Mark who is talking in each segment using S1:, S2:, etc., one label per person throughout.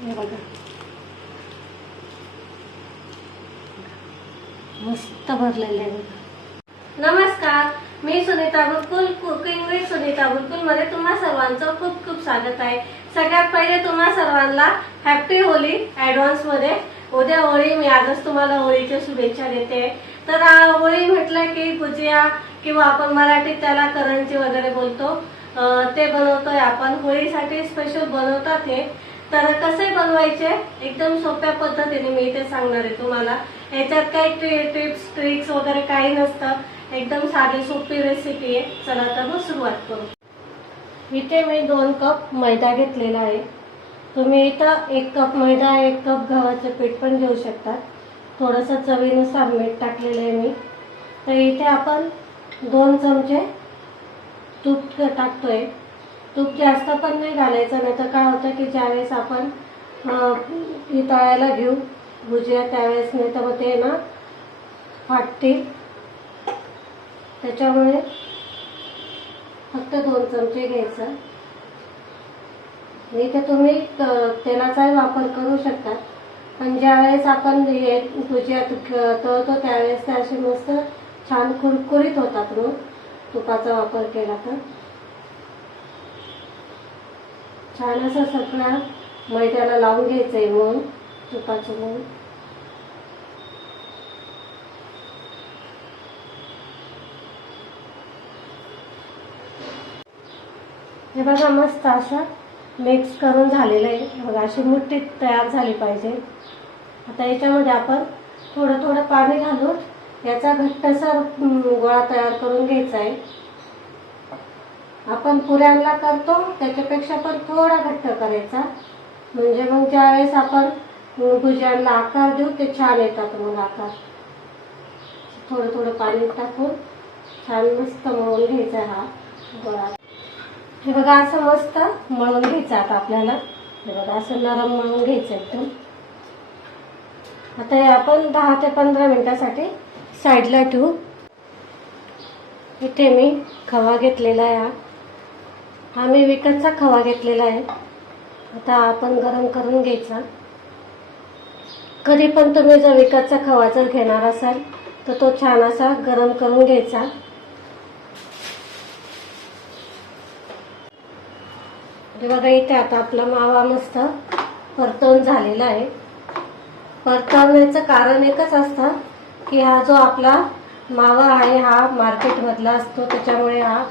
S1: हे बघा. मस्त भरलेले आहे बघा. नमस्कार मी सुनीता बुलकुल कुकिंग विथ सुनीता बुलकुलमध्ये तुम्हा सर्वांचं खूप खूप स्वागत आहे. सगळ्यात पहिले तुम्हा सर्वांना हॅपी होली ऍडव्हान्समध्ये. उद्या होळी मी आजच तुम्हाला होळीच्या शुभेच्छा देते. तर होळी म्हटलं की गुजिया किंवा आपण मराठीत त्याला करंजी वगैरे बोलतो. ते बनवतोय आपण. होळीसाठी स्पेशल बनवतात हे. तर कसे बनवायचे? एकदम सोप्या पद्धतीने मी इथे सांगणार आहे तुम्हाला. याच्यात काही टिप्स ट्रिक्स वगैरे काही नसतं. एकदम साधी सोपी रेसिपी आहे. चला तर मग सुरुवात करू. इथे मी दोन कप मैदा घेतलेला आहे. तुम्ही इथं एक कप मैदा एक कप गव्हाचं पीठ पण घेऊ शकता थोडंसं चवीनुसार मीठ टाकलेलं आहे मी. तर इथे आपण दोन चमचे तूप टाकतोय. तूप जास्त पण नाही घालायचं नाही तर काय होतं की ज्यावेळेस आपण अं, ती तळायला घेऊ भुजिया त्यावेळेस नाही तर मग ते ना फाटतील. त्याच्यामुळे फक्त दोन चमचे घ्यायचं. नाही तर तुम्ही तेलाचाही वापर करू शकता. पण ज्यावेळेस आपण हे भुजिया तु- तळतो त्यावेळेस ते असे मस्त छान कुरकुरीत होतात मग तुपाचा वापर केला तर. छान असं सगळं मैद्याला लावून घ्यायचंय म्हणून तुपाचं म्हणून हे बघा मस्त असं मिक्स करून झालेलं आहे. बघा अशी मुठ्ठी तयार झाली पाहिजे. आता याच्यामध्ये आपण थोडं थोडं पाणी घालून याचा घट्टसर गोळा तयार करून घ्यायचा आहे. आपण पुऱ्यांना करतो त्याच्यापेक्षा पण थोडा घट्ट करायचा. म्हणजे मग ज्यावेळेस आपण भुज्यांना आकार देऊ ते छान येतात मग आकार. थोडं थोडं पाणी टाकून छान मस्त मळून घ्यायचा हा गोळा. हे बघा असं मस्त मळून घ्यायचं आता आपल्याला. हे बघा असं नरम मळून घ्यायचं एकदम. आता हे आपण दहा ते पंधरा मिनिटासाठी साईडला ठेवू. इथे मी खवा घेतलेला आहे हा. हा मी विकतचा खवा घेतलेला आहे. आता आपण गरम करून घ्यायचा. कधी पण तुम्ही जर विकतचा खवा जर घेणार असाल तर तो छान असा गरम करून घ्यायचा. बघा इथे आता आपला मावा मस्त परतवून झालेला आहे. परतवण्याचं कारण एकच असतं की हा जो आपला मावा आहे हा मार्केटमधला असतो त्याच्यामुळे हा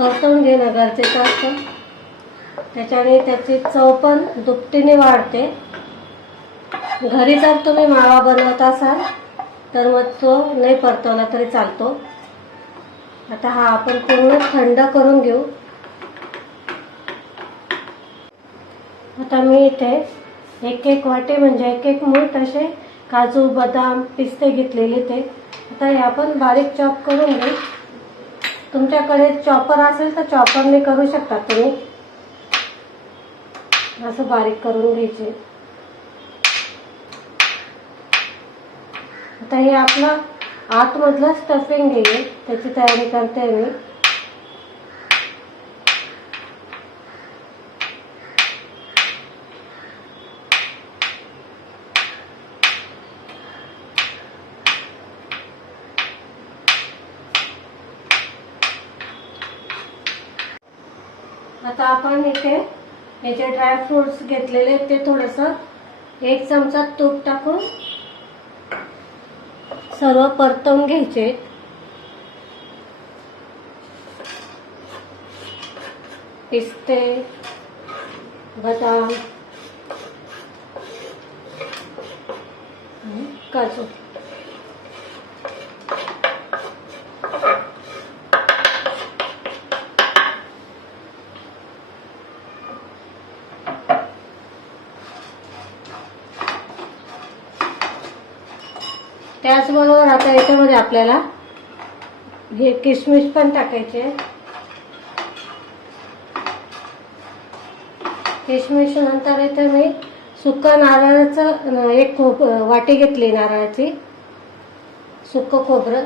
S1: परतून घेणं गरजेचं असतं. त्याच्याने त्याची चव पण दुपटीने वाढते. घरी जर तुम्ही मावा बनवत असाल तर मग तो नाही परतवला तरी चालतो. आता हा आपण पूर्ण थंड करून घेऊ. आता मी इथे एक एक वाटे म्हणजे एक एक मूठ असे काजू बदाम पिस्ते घेतलेले ते. आता हे आपण बारीक चॉप करून घेऊ. तुमच्याकडे चॉपर असेल तर चॉपरने करू शकता तुम्ही. असं बारीक करून घ्यायचे. आता हे आपलं आतमधलं स्टफिंग घेईल त्याची तयारी करते मी. आता आपण इथे हे जे ड्रायफ्रुट्स घेतलेले आहेत ते थोडंसं एक चमचा तूप टाकून सर्व परतवून घ्यायचे. पिस्ते बदाम काजू. त्याचबरोबर आता याच्यामध्ये आपल्याला हे किशमिश पण टाकायचे. किशमिश नंतर इथे मी सुक्का नारळाचं एक खोब वाटी घेतली नारळाची. सुकं खोबरं.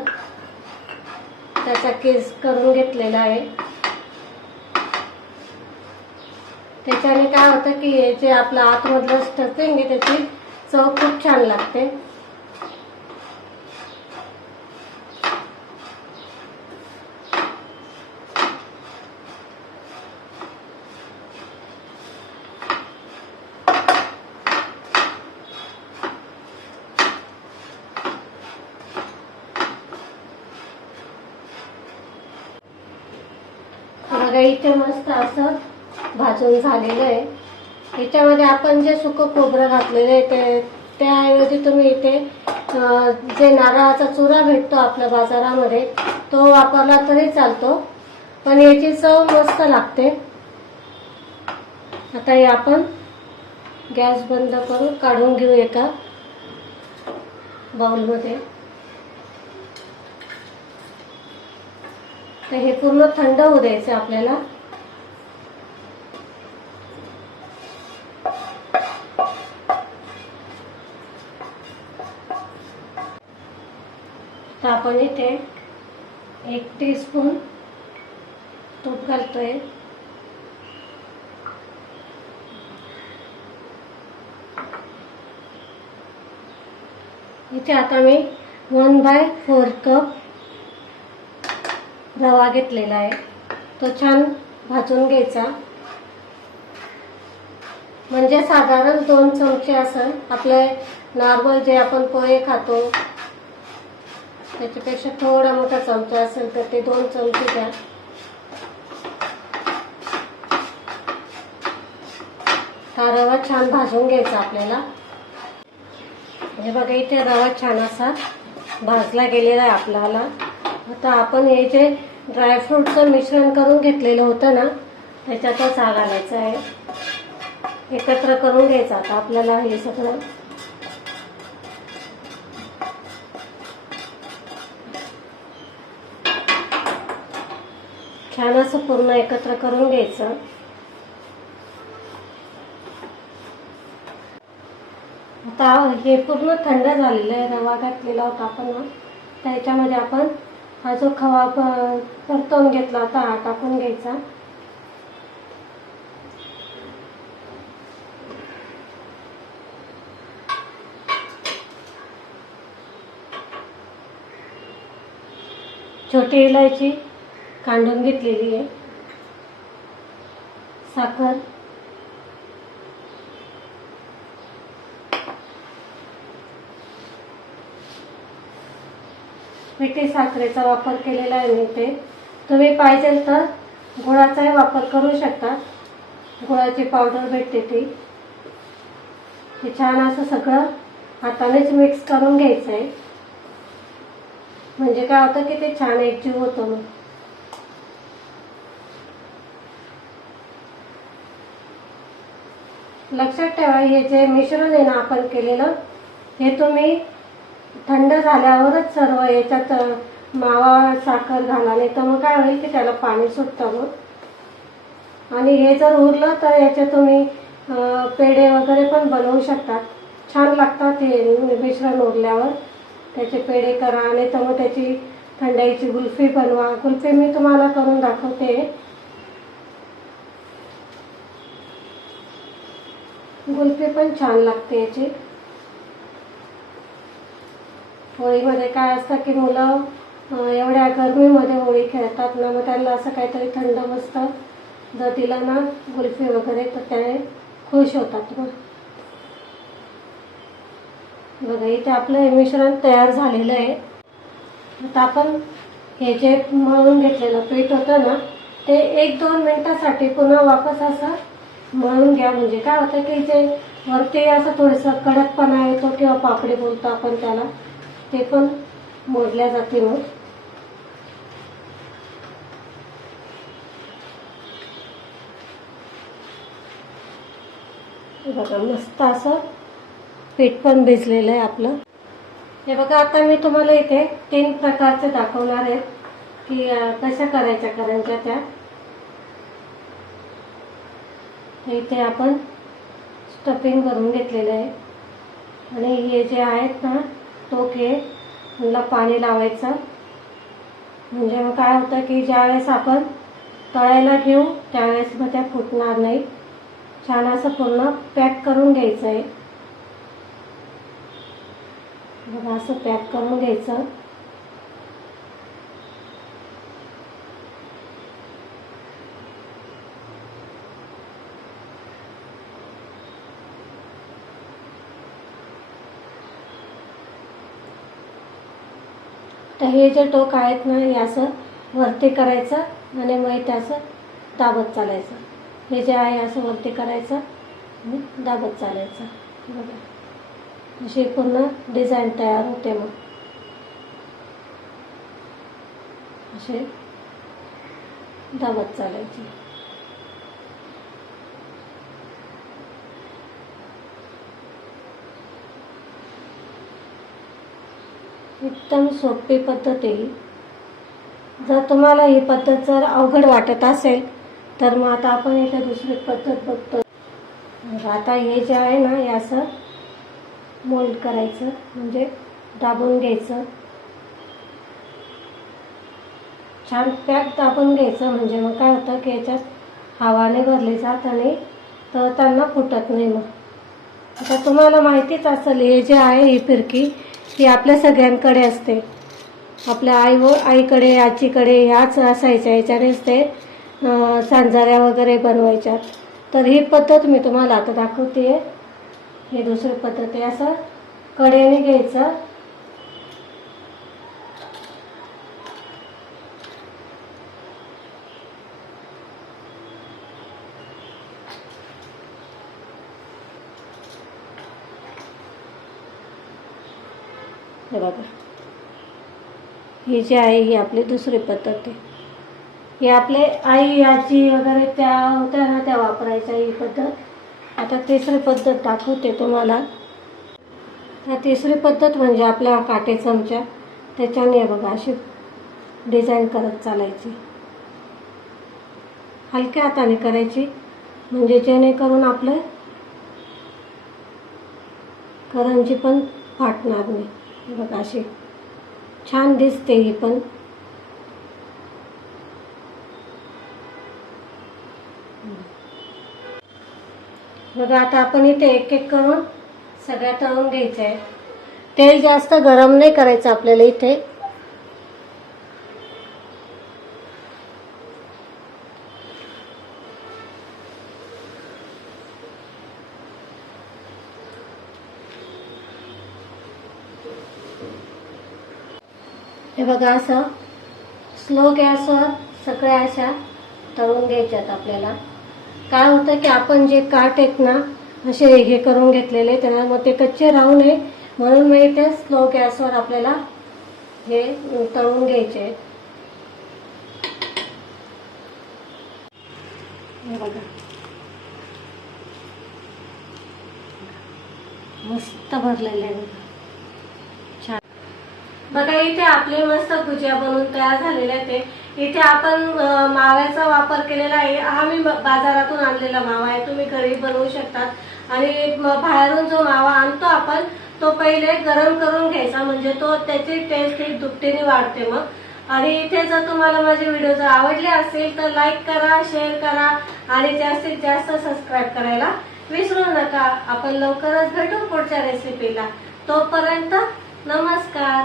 S1: त्याचा केस करून घेतलेला आहे. त्याच्याने काय होतं की हे जे आपलं आतमधलं स्टफिंग आहे त्याची चव खूप छान लागते. बघा इथे मस्त असं भाजून झालेलं आहे. याच्यामध्ये आपण जे सुकं खोबरं घातलेलं आहे ते त्याऐवजी तुम्ही इथे जे नारळाचा चुरा भेटतो आपल्या बाजारामध्ये तो वापरला तरी चालतो. पण याची चव मस्त लागते. आता हे आपण गॅस बंद करून काढून घेऊ एका बाउलमध्ये तर हे पूर्ण थंड होऊ द्यायचं आपल्याला. तर आपण इथे एक टीस्पून तूप घालतोय. इथे आता मी वन बाय फोर कप रवा घेतलेला आहे. तो छान भाजून घ्यायचा. म्हणजे साधारण दोन चमचे असं आपले नॉर्मल जे आपण पोहे खातो त्याच्यापेक्षा थोडा मोठा चमचा असेल तर ते दोन चमचे द्या हा रवा छान भाजून घ्यायचा आपल्याला. हे बघा इथे रवा छान असा भाजला गेलेला आहे आपल्याला. आता आपण हे जे ड्रायफ्रूटचं मिश्रण करून घेतलेलं होतं ना त्याच्यातच हा घालायचं आहे. एकत्र करून घ्यायचं आता आपल्याला हे सगळं. छान असं पूर्ण एकत्र करून घ्यायचं. आता हे पूर्ण थंड झालेलं आहे रवा घातलेला होता आपण त्याच्यामध्ये आपण हा जो खवा परतवून घेतला होता हा टाकून घ्यायचा. छोटी इलायची कांडून घेतलेली आहे. साखर. पिठी साखरेचा वापर केलेला आहे मी इथे तुम्ही पाहिजे तर गुळाचाही वापर करू शकता. गुळाची पावडर भेटते ती. हे छान असं सगळं हातानेच मिक्स करून घ्यायचं आहे म्हणजे काय होतं की ते छान एकजीव होतं मग लक्षात ठेवा हे जे मिश्रण आहे ना आपण केलेलं हे तुम्ही थंड झाल्यावरच सर्व याच्यात मावा साखर घाला नाही तर मग काय होईल की त्याला पाणी सुटतं मग. आणि हे जर उरलं तर याचे तुम्ही पेढे वगैरे पण बनवू शकतात छान लागतात हे मिश्रण उरल्यावर. त्याचे पेढे करा आणि तर मग त्याची थंडाईची गुल्फी बनवा. कुल्फी मी तुम्हाला करून दाखवते. गुल्फी पण छान लागते याची. होळीमध्ये काय असतं की मुलं एवढ्या गरमीमध्ये होळी खेळतात ना मग त्यांना असं काहीतरी थंड मस्त जर तिला ना गुल्फी वगैरे तर त्याने खुश होतात मग बघा इथे आपलं हे मिश्रण तयार झालेलं आहे. आता आपण हे जे मळून घेतलेलं पीठ होतं ना ते एक दोन मिनिटासाठी पुन्हा वापस असं मळून घ्या. म्हणजे काय होतं की जे वरती असं थोडंसं कडकपणा येतो किंवा पापडी बोलतो आपण त्याला ते पण मोडल्या जाते मग बघा मस्त असं पीठ पण भिजलेलं आहे आपलं. हे बघा आता मी तुम्हाला इथे तीन प्रकारचे दाखवणार आहेत की कशा करायच्या करायच्या त्या. इथे आपण स्टफिंग करून घेतलेलं आहे. आणि हे जे आहेत ना तो हे पाणी लावायचं. म्हणजे मग काय होतं की ज्यावेळेस आपण तळायला घेऊ त्यावेळेस मग त्या फुटणार नाही. छान असं पूर्ण पॅक करून घ्यायचं आहे बघा असं पॅक करून घ्यायचं. तर हे जे टोक आहेत ना हे असं वरती करायचं आणि मग ते असं दाबत चालायचं. हे जे आहे असं वरती करायचं आणि दाबत चालायचं. बघा. अशी पूर्ण डिझाईन तयार होते मग. असे दाबत चालायची. एकदम सोपी पद्धत आहे. जर तुम्हाला ही पद्धत जर अवघड वाटत असेल तर मग आता आपण इथे दुसरी पद्धत बघतो. आता हे जे आहे ना हे असं मोल्ड करायचं म्हणजे दाबून घ्यायचं. छान पॅक दाबून घ्यायचं म्हणजे मग काय होतं की याच्यात हवाने भरले जात आणि तर त्यांना फुटत नाही मग. आता तुम्हाला माहितीच असेल हे जे आहे ही फिरकी ही आपल्या सगळ्यांकडे असते. आपल्या आई व आईकडे आजीकडे ह्याच असायच्या याच्यानेच ते सांजाऱ्या वगैरे बनवायच्या. तर ही पद्धत मी तुम्हाला आता दाखवते हे दुसरी पद्धत आहे. असं कडेने घ्यायचं. हे बघा. ही जी आहे ही आपली दुसरी पद्धत आहे. ही आपले आई आजी वगैरे त्या होत्या ना त्या वापरायच्या ही पद्धत. आता तिसरी पद्धत दाखवते तुम्हाला. त्या तिसरी पद्धत म्हणजे आपल्या काटे चमच्या त्याच्याने बघा अशी डिझाईन करत चालायची. हलक्या हाताने करायची. म्हणजे जेणेकरून आपलं करंजी पण फाटणार नाही. हे बघा अशी छान दिसते ही पण. बघा आता आपण इथे एक एक करून सगळ्या तळून घ्यायचं आहे तेल जास्त गरम नाही करायचं आपल्याला इथे. हे बघा असं स्लो गॅसवर सगळ्या अशा तळून घ्यायच्यात आपल्याला. काय होतं की आपण जे काट आहेत ना असे हे करून घेतलेले त्यांना मग ते कच्चे राहू नये. म्हणून मी ते स्लो गॅसवर आपल्याला हे तळून घ्यायचे बघा. मस्त भरलेले आहे. बघा इथे आपले मस्त भुजिया बनवून तयार झालेले आहेत इथे आपण माव्याचा वापर केलेला आहे. हा मी बाजारातून आणलेला मावा आहे. तुम्ही घरी बनवू शकतात. आणि बाहेरून जो मावा आणतो आपण तो पहिले गरम करून घ्यायचा. म्हणजे तो त्याची टेस्ट ही दुपटीने वाढते मग. आणि इथे जर तुम्हाला माझे व्हिडिओ जर आवडले असेल तर लाईक करा शेअर करा. आणि जास्तीत जास्त सबस्क्राईब करायला विसरू नका. आपण लवकरच भेटू पुढच्या रेसिपीला तोपर्यंत नमस्कार.